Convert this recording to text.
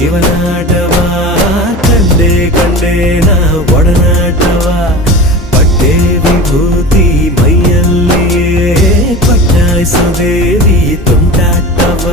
ಶಿವನಾಟವ ಕಂಡೆ ಕಂಡೆ ನಾ ಒಡನಾಟವ ಪಟ್ಟೆ ವಿಭೂತಿ ಮೈಯಲ್ಲಿಯೇ ಪಟ್ಟಾಯಿಸೋ ದೇವಿ ತುಂಟಾಟವ